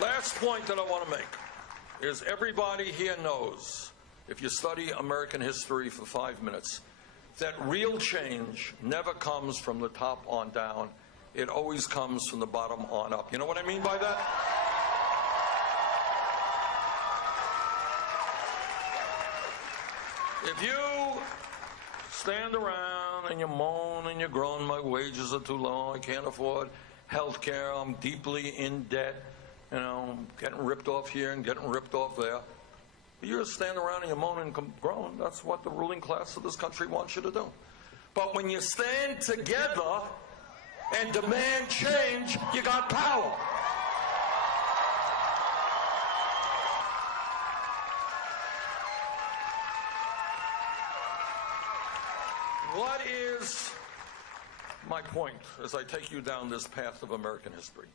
Last point that I want to make is everybody here knows, if you study American history for 5 minutes, that real change never comes from the top on down. It always comes from the bottom on up. You know what I mean by that? If you stand around and you moan and you groan, my wages are too low, I can't afford health care, I'm deeply in debt, you know, getting ripped off here and getting ripped off there. But you just stand around and you moan and groan. That's what the ruling class of this country wants you to do. But when you stand together and demand change, you got power. What is my point as I take you down this path of American history?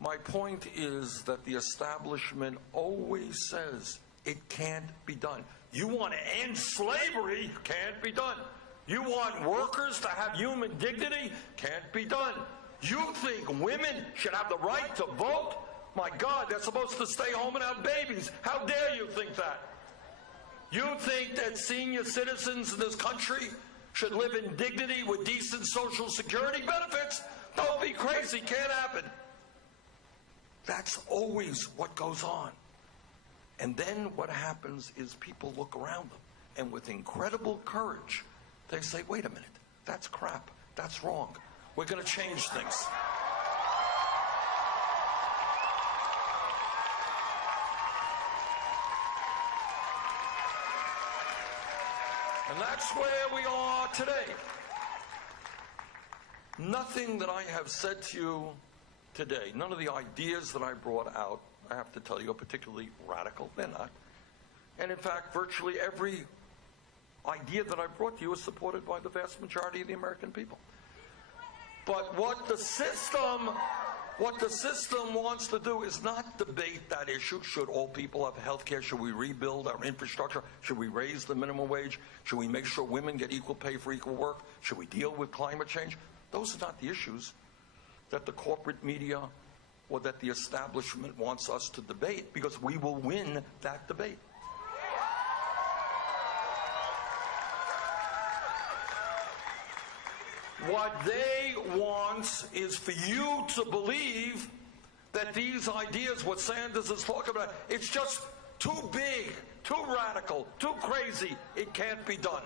My point is that the establishment always says it can't be done. You want to end slavery? Can't be done. You want workers to have human dignity? Can't be done. You think women should have the right to vote? My God, they're supposed to stay home and have babies. How dare you think that? You think that senior citizens in this country should live in dignity with decent Social Security benefits? Don't be crazy. Can't happen. That's always what goes on. And then what happens is people look around them, and with incredible courage, they say, wait a minute, that's crap. That's wrong. We're going to change things. And that's where we are today. Nothing that I have said to you today, none of the ideas that I brought out, I have to tell you, are particularly radical. They're not. And in fact, virtually every idea that I brought to you is supported by the vast majority of the American people. But what the system wants to do is not debate that issue. Should all people have health care? Should we rebuild our infrastructure? Should we raise the minimum wage? Should we make sure women get equal pay for equal work? Should we deal with climate change? Those are not the issues that the corporate media or that the establishment wants us to debate, because we will win that debate. What they want is for you to believe that these ideas, what Sanders is talking about, it's just too big, too radical, too crazy. It can't be done.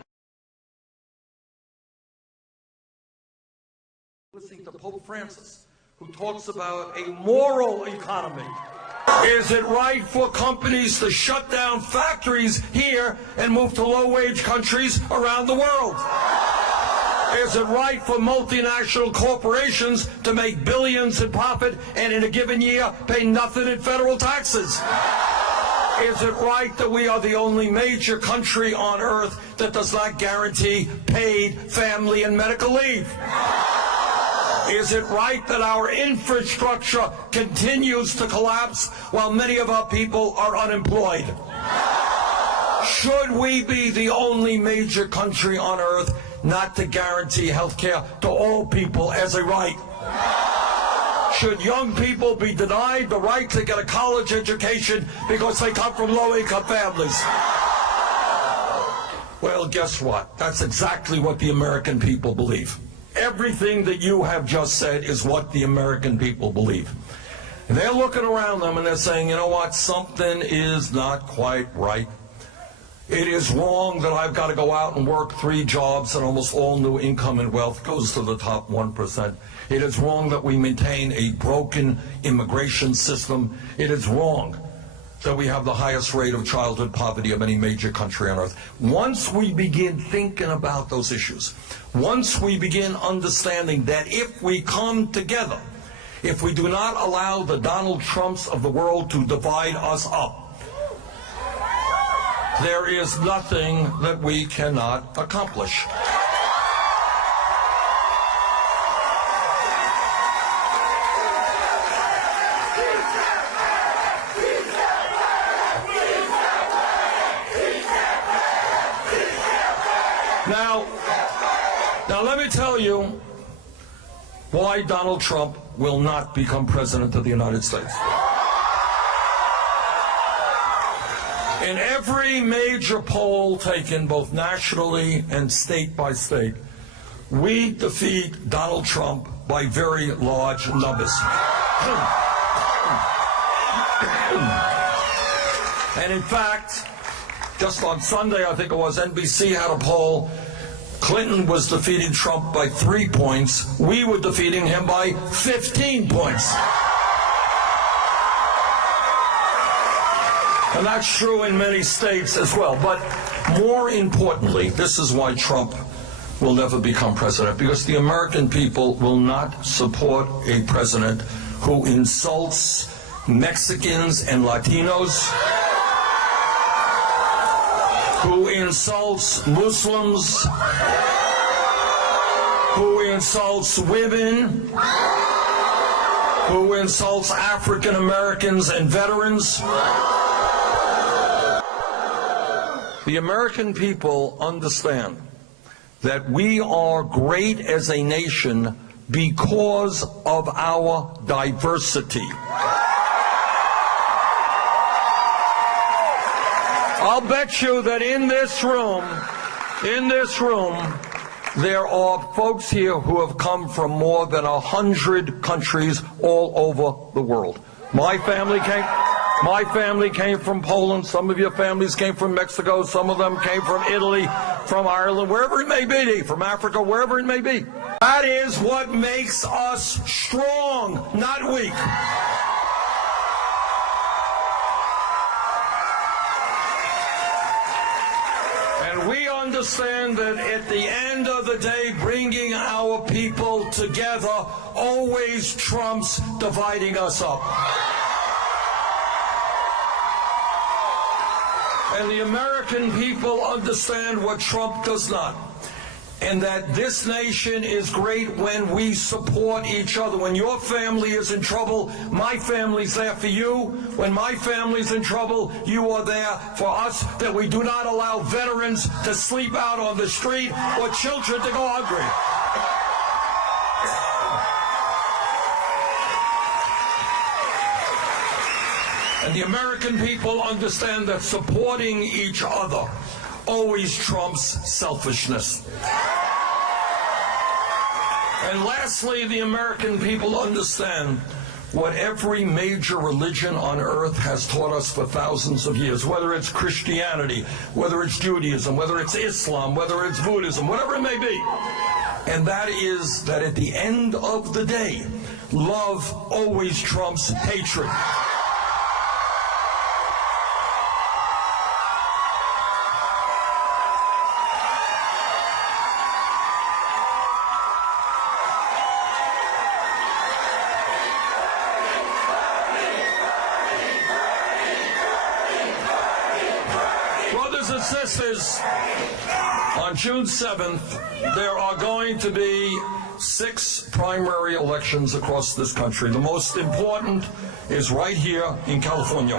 Listening to Pope Francis, who talks about a moral economy. Is it right for companies to shut down factories here and move to low-wage countries around the world? Is it right for multinational corporations to make billions in profit and in a given year pay nothing in federal taxes? Is it right that we are the only major country on earth that does not guarantee paid family and medical leave? Is it right that our infrastructure continues to collapse while many of our people are unemployed? Should we be the only major country on earth not to guarantee health care to all people as a right? Should young people be denied the right to get a college education because they come from low-income families? Well, guess what? That's exactly what the American people believe. Everything that you have just said is what the American people believe. And they're looking around them and they're saying, you know what, something is not quite right. It is wrong that I've got to go out and work 3 jobs and almost all new income and wealth goes to the top 1%. It is wrong that we maintain a broken immigration system. It is wrong that we have the highest rate of childhood poverty of any major country on earth. Once we begin thinking about those issues, once we begin understanding that if we come together, if we do not allow the Donald Trumps of the world to divide us up, there is nothing that we cannot accomplish. Now let me tell you why Donald Trump will not become president of the United States. In every major poll taken both nationally and state by state, we defeat Donald Trump by very large numbers. And in fact, just on Sunday, I think it was, NBC had a poll. Clinton was defeating Trump by 3 points. We were defeating him by 15 points. And that's true in many states as well. But more importantly, this is why Trump will never become president, because the American people will not support a president who insults Mexicans and Latinos, who insults Muslims, who insults women, who insults African Americans and veterans. The American people understand that we are great as a nation because of our diversity. I'll bet you that in this room, there are folks here who have come from more than 100 countries all over the world. My family came from Poland. Some of your families came from Mexico. Some of them came from Italy, from Ireland, wherever it may be, from Africa, wherever it may be. That is what makes us strong, not weak. And we understand that at the end of the day, bringing our people together always trumps dividing us up. And the American people understand what Trump does not. And that this nation is great when we support each other. When your family is in trouble, my family's there for you. When my family's in trouble, you are there for us. That we do not allow veterans to sleep out on the street or children to go hungry. And the American people understand that supporting each other always trumps selfishness. And lastly, the American people understand what every major religion on earth has taught us for thousands of years, whether it's Christianity, whether it's Judaism, whether it's Islam, whether it's Buddhism, whatever it may be. And that is that at the end of the day, love always trumps hatred. Sisters, on June 7th, there are going to be 6 primary elections across this country. The most important is right here in California.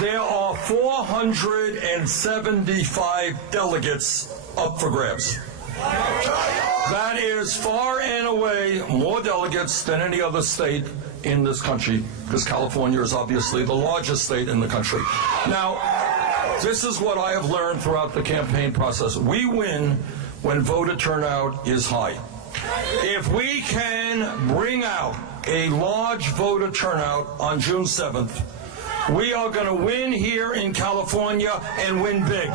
There are 475 delegates up for grabs. That is far and away more delegates than any other state in this country, because California is obviously the largest state in the country. Now, this is what I have learned throughout the campaign process. We win when voter turnout is high. If we can bring out a large voter turnout on June 7th, we are going to win here in California and win big.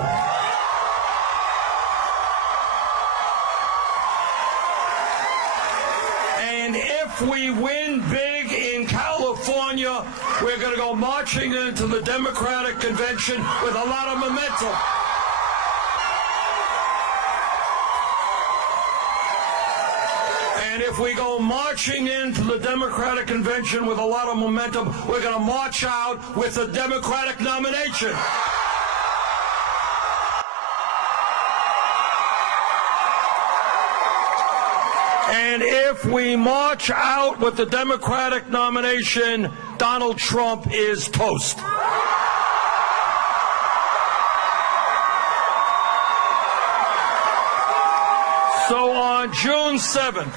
And if we win big in California, we're going to go marching into the Democratic convention with a lot of momentum. And if we go marching into the Democratic convention with a lot of momentum, we're going to march out with a Democratic nomination. And if we march out with the Democratic nomination, Donald Trump is toast. So on June 7th,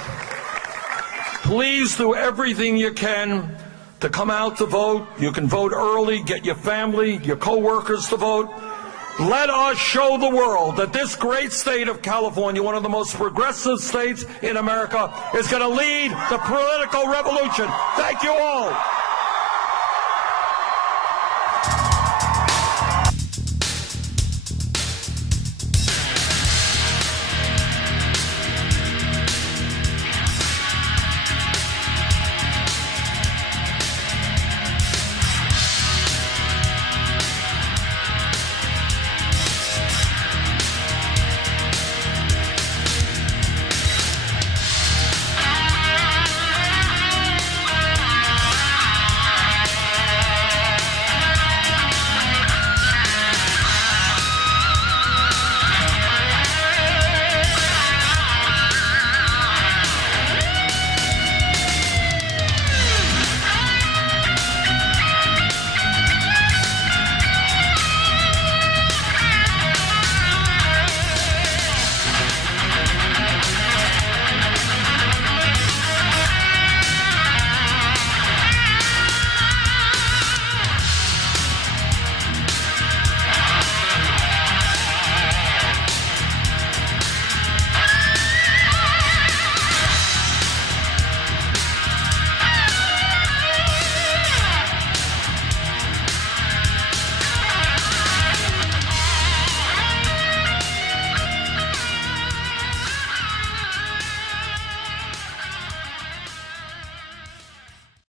please do everything you can to come out to vote. You can vote early, get your family, your co-workers to vote. Let us show the world that this great state of California, one of the most progressive states in America, is going to lead the political revolution. Thank you all.